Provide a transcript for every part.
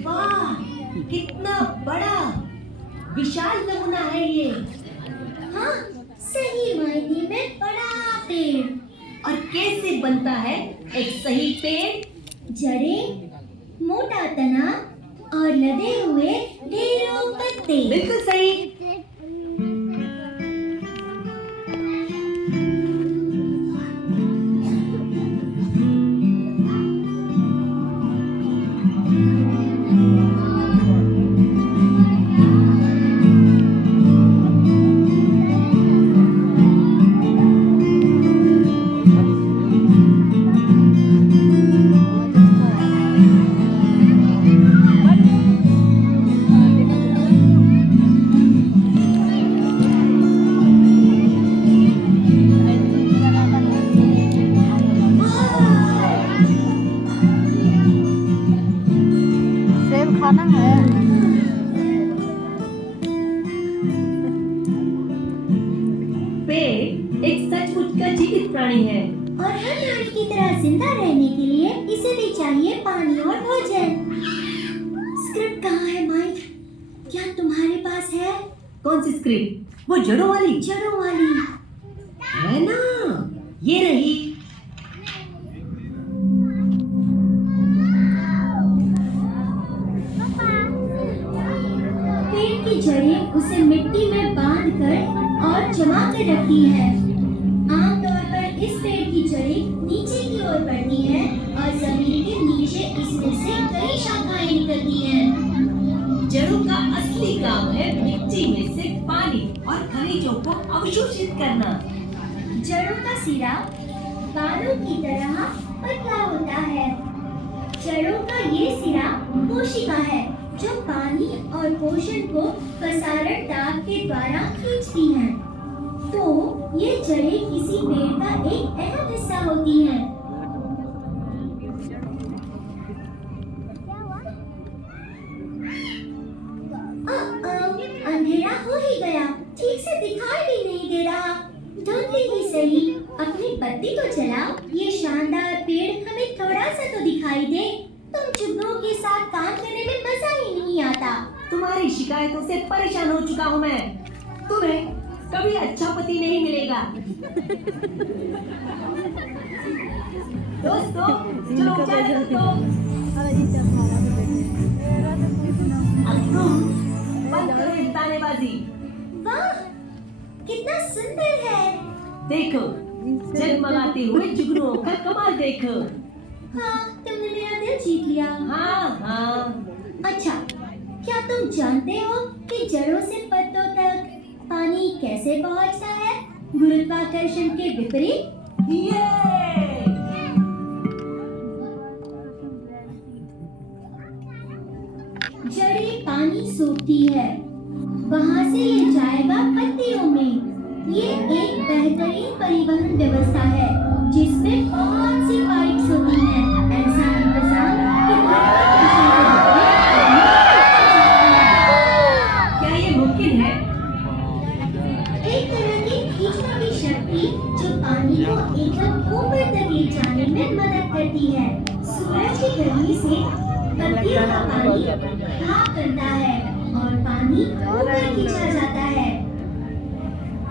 वाह, कितना बड़ा विशाल नमूना है ये। हाँ, सही मायने में बड़ा पेड़। और कैसे बनता है एक सही पेड़? जड़ें, मोटा तना और लदे हुए ढेरों पत्ते। बिल्कुल सही। सेब खाना है। पेड़ एक सचमुच का जीवित प्राणी है। और हर प्राणी की तरह जिंदा रहने के लिए इसे भी चाहिए पानी और भोजन। स्क्रिप्ट कहाँ है माइक? क्या तुम्हारे पास है? कौन सी स्क्रिप्ट? वो जड़ों वाली? जड़ों वाली। है ना, ये रही। पेड़ की जड़ें उसे मिट्टी में बांधकर और जमा कर रखी है। आमतौर पर इस पेड़ की जड़ें नीचे की ओर बढ़ती हैं और जमीन के नीचे इसमें से कई शाखाएं निकलती हैं। जड़ों का असली काम है मिट्टी में से पानी और खनिजों को अवशोषित करना। जड़ों का सिरा बालों की तरह पतला होता है। जड़ों का ये सिरा कोशिका है जो पानी और पोषण को प्रसारण दाब के द्वारा खींचती हैं। तो ये जड़ें किसी पेड़ का एक अहम हिस्सा होती हैं। अंधेरा हो ही गया, ठीक से दिखाई भी नहीं दे रहा। धुंधली ही सही, अपनी बत्ती तो जलाओ। ये शानदार पेड़ हमें थोड़ा सा तो दिखाई दे। तुम जुगनू के साथ काम करने में मजा ही नहीं आता। तुम्हारी शिकायतों से परेशान हो चुका हूँ मैं। तुम्हें कभी अच्छा पति नहीं मिलेगा। दोस्तों, चलो जाने दो। अब तुम बंद करो ये तानेबाजी। वाह, कितना सुंदर है। देखो, जगमगाते हुए जुगनुओं का कमाल देखो। हाँ, तुमने मेरा दिल जीत लिया। हाँ हाँ। अच्छा, क्या तुम जानते हो कि जड़ों से पत्तों तक पानी कैसे पहुंचता है? गुरुत्वाकर्षण के विपरीत। ये जड़ें पानी सोखती है, वहाँ से ये जाएगा पत्तियों में। ये एक बेहतरीन परिवहन व्यवस्था है जिसमें बहुत सी पाइप्स होती हैं। ऐसा इंतजाम कि क्या ये मुमकिन है? एक तरह की खींचने की शक्ति जो पानी को एकदम ऊपर तक ले जाने में मदद करती है। सूरज की गर्मी से पत्तियों का पानी भाप करता है और पानी ऊपर खींचा जाता है।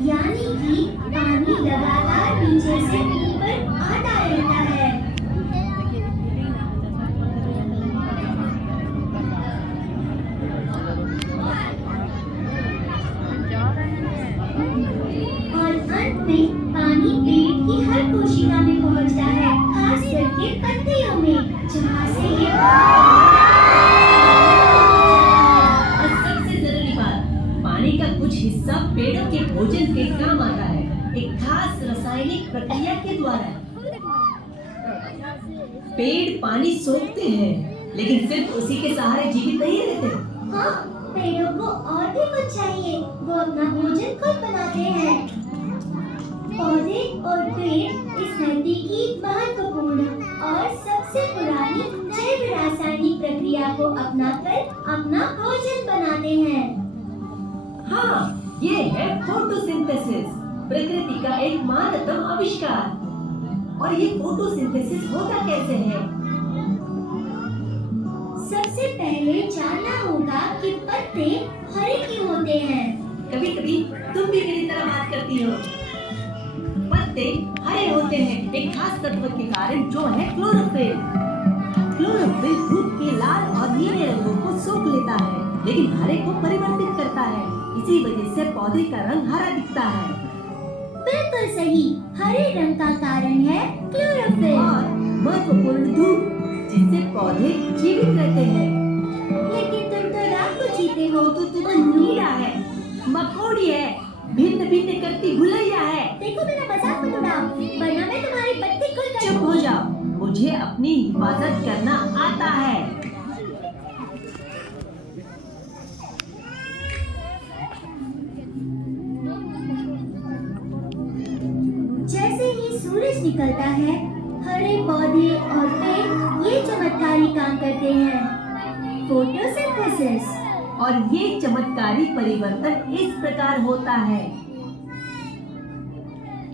यानी कि पानी लगातार नीचे से ऊपर आता रहता है। और अंत में पानी पेड़ की हर कोशिका में पहुंचता है, खास करके पत्तियों में, जहाँ से ये और सबसे जरूरी बात, पानी का कुछ हिस्सा पेड़ों के भोजन के काम आता है, एक खास रासायनिक प्रक्रिया के द्वारा। पेड़ पानी सोखते हैं, लेकिन सिर्फ उसी के सहारे जीवित नहीं रहते। हाँ, पेड़ों को और भी कुछ चाहिए। वो अपना भोजन खुद बनाते हैं। पौधे और पेड़ इस धरती की महत्वपूर्ण और सबसे पुरानी जैव रासायनिक प्रक्रिया को अपनाकर अपना भोजन बनाते हैं। हाँ, ये है फोटोसिंथेसिस। प्रकृति का एक महानतम आविष्कार। और ये फोटोसिंथेसिस होता कैसे है? सबसे पहले जानना होगा कि पत्ते हरे क्यों होते हैं। कभी कभी तुम भी मेरी तरह बात करती हो। पत्ते हरे होते हैं एक खास तत्व के कारण, जो है क्लोरोफिल। क्लोरोफिल धूप के लाल और नीले रंगों को सोख लेता है, लेकिन हरे को परिवर्तित करता है। इसी वजह से पौधे का रंग हरा दिखता है। बिल्कुल सही, हरे रंग का कारण है क्लोरोफिल। और महत्वपूर्ण धूप, जिससे पौधे जीवित रहते हैं। लेकिन तुम तो रात को जीते हो। तो नीला है, मकोड़ी है, भिन्न भिन्न करती भुलैया है। देखो मेरा मजाक मत उड़ाओ, वरना मैं तुम्हारी पत्ती खोल कर चुप हो जाओ, मुझे अपनी हिफाजत करना आता है। जैसे ही सूरज निकलता है, हरे पौधे और पेड़ ये चमत्कारी काम करते हैं, फोटोसिंथेसिस। और ये चमत्कारी परिवर्तन इस प्रकार होता है।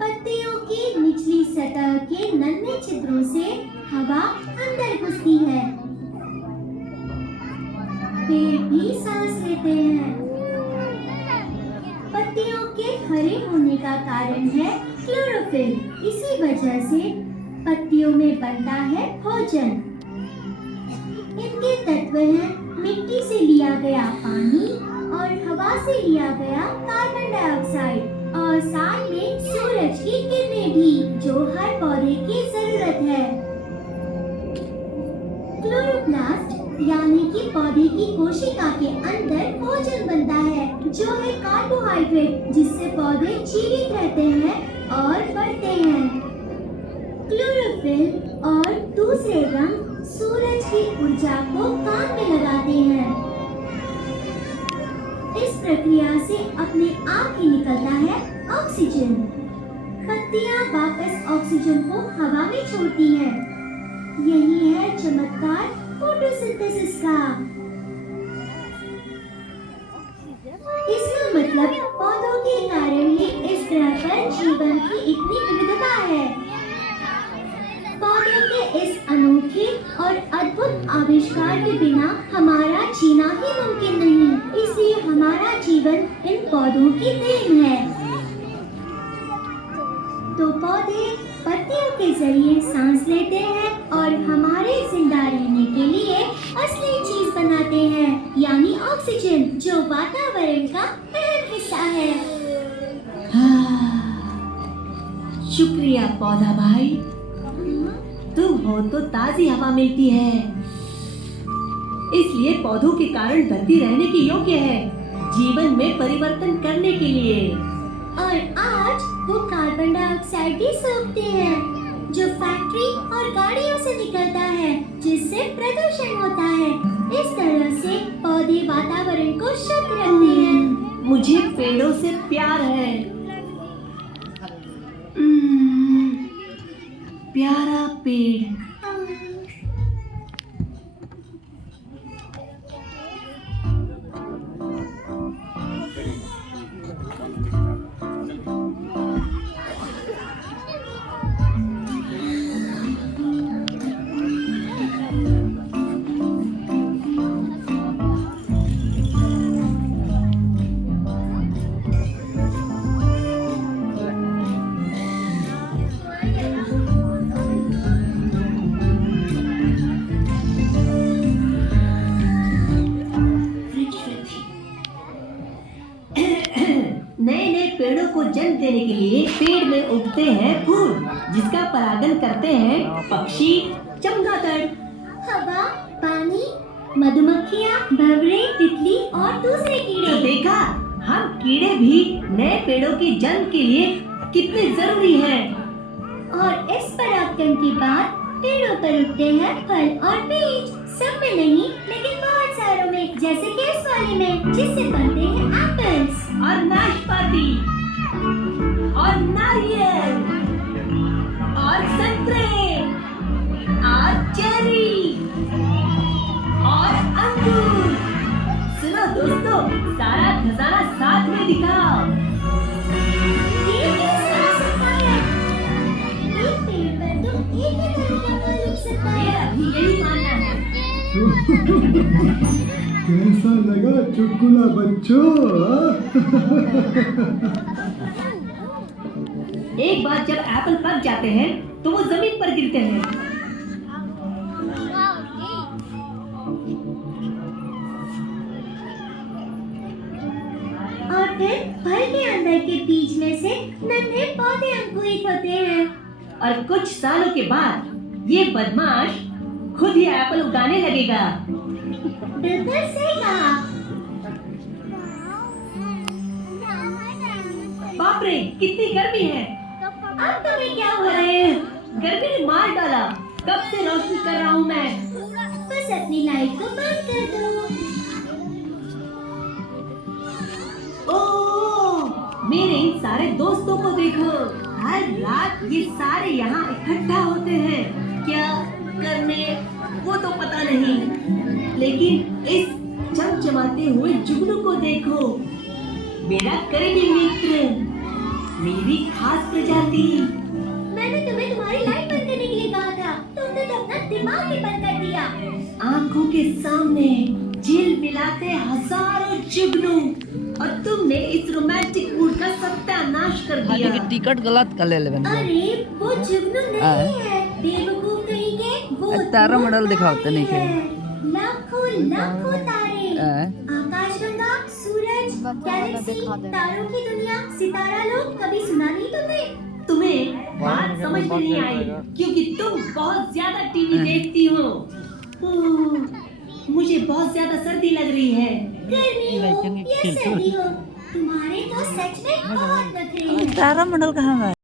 पत्तियों की निचली सतह के नन्हे छिद्रों से हवा अंदर घुसती है। पेड़ भी सांस लेते हैं। पत्तियों के हरे होने का कारण है क्लोरोफिल। इसी वजह से पत्तियों में बनता है भोजन। इनके तत्व हैं मिट्टी से लिया गया पानी और हवा से लिया गया कार्बन डाइऑक्साइड और साथ में सूरज की किरणें भी, जो हर पौधे की जरूरत है। क्लोरोप्लास्ट यानी कि पौधे की कोशिका के अंदर भोजन बनता है, जो है कार्बोहाइड्रेट, जिससे पौधे जीवित रहते हैं और बढ़ते हैं। क्लोरोफिल और दूसरे रंग सूरज की ऊर्जा को काम में लगाते हैं। इस प्रक्रिया से अपने आप ही निकलता है ऑक्सीजन। पत्तियां वापस ऑक्सीजन को हवा में छोड़ती हैं। यही है चमत्कार फोटोसिंथेसिस का। इसका मतलब पौधों के कारण ही इस ग्रह पर जीवन की इतनी विविधता है। पौधों के इस अनोखे और अद्भुत आविष्कार के बिना हमारा जीना ही मुमकिन नहीं। इसलिए हमारा जीवन इन पौधों की देन है। तो पौधे पत्तियों के जरिए सांस लेते हैं और हमारे जिंदा रहने के लिए असली चीज बनाते हैं, यानी ऑक्सीजन, जो वातावरण का अहम हिस्सा है। शुक्रिया पौधा भाई, तुम हो तो ताजी हवा मिलती है, इसलिए पौधों के कारण धरती रहने के योग्य है, जीवन में परिवर्तन करने के लिए। और आज वो कार्बन डाइऑक्साइड भी सोखते हैं, जो फैक्ट्री और गाड़ियों से निकलता है, जिससे प्रदूषण होता है। इस तरह से पौधे वातावरण को शुद्ध रखते हैं। मुझे पेड़ों से प्यार है। प्यारा पेड़। नए नए पेड़ों को जन्म देने के लिए पेड़ में उगते हैं फूल, जिसका परागण करते हैं पक्षी, चमगादड़। हवा, पानी, मधुमक्खियाँ, भंवरे, तितली और दूसरे तो कीड़े। देखा, हम कीड़े भी नए पेड़ों के जन्म के लिए कितने जरूरी हैं। और इस परागकण के बाद पेड़ों पर उगते हैं फल और बीज। सब में नहीं, लेकिन बहुत सारों में, जैसे कि इस वाले में, जिससे बनते हैं एप्पल्स और नाशपाती और नारियल और संतरे और चेरी और अंगूर। सुनो दोस्तों, सारा खजाना साथ में दिखाओ। ये चुटकुला बच्चों। एक बार जब एप्पल पक जाते हैं तो वो जमीन पर गिरते हैं। और फिर फल के अंदर के बीज में से नन्हे पौधे अंकुरित होते हैं। और कुछ सालों के बाद ये बदमाश खुद ही एप्पल उगाने लगेगा। बिल्कुल सही कहा। बाप रे, कितनी गर्मी है। अब तुम्हें क्या हुआ? अरे, गर्मी ने मार डाला। कब से रोशनी कर रहा हूँ मैं। बस अपनी लाइट को बंद कर दो। ओह, मेरे इन सारे दोस्तों को देखो। हर रात ये सारे यहाँ इकट्ठा होते हैं। क्या करने वो तो पता नहीं, लेकिन इस चमचमाते हुए जुगनू को देखो। मेरा करीबी मित्र, मेरी खास प्रजाति। मैंने तुम्हें तुम्हारी लाइट बंद करने के लिए कहा था। तुमने तो अपना दिमाग ही बंद कर दिया। आंखों के सामने झिल मिलाते हजारों जुगनू, और तुमने इस रोमांटिक मूड का सत्यानाश कर दिया। टिकट गलत कर ले लेवन। अरे वो जुगनू नहीं है, बेवकूफ कहीं के। वो तारा मॉडल दिखाओ तो नहीं है। लाखों लाखों तारे, आकाशगंगा, सूरज, गैलेक्सी, तारों की दुनिया, सितारा लोग। कभी सुना नहीं तुमने? तुम्हें बात समझ में नहीं आई क्योंकि तुम बहुत ज्यादा टीवी देखती हो। मुझे बहुत ज्यादा सर्दी लग रही है। गर्मी हो या सर्दी हो, तुम्हारे तो सच में बहुत नखरे हैं। तारा मॉडल कहाँ है?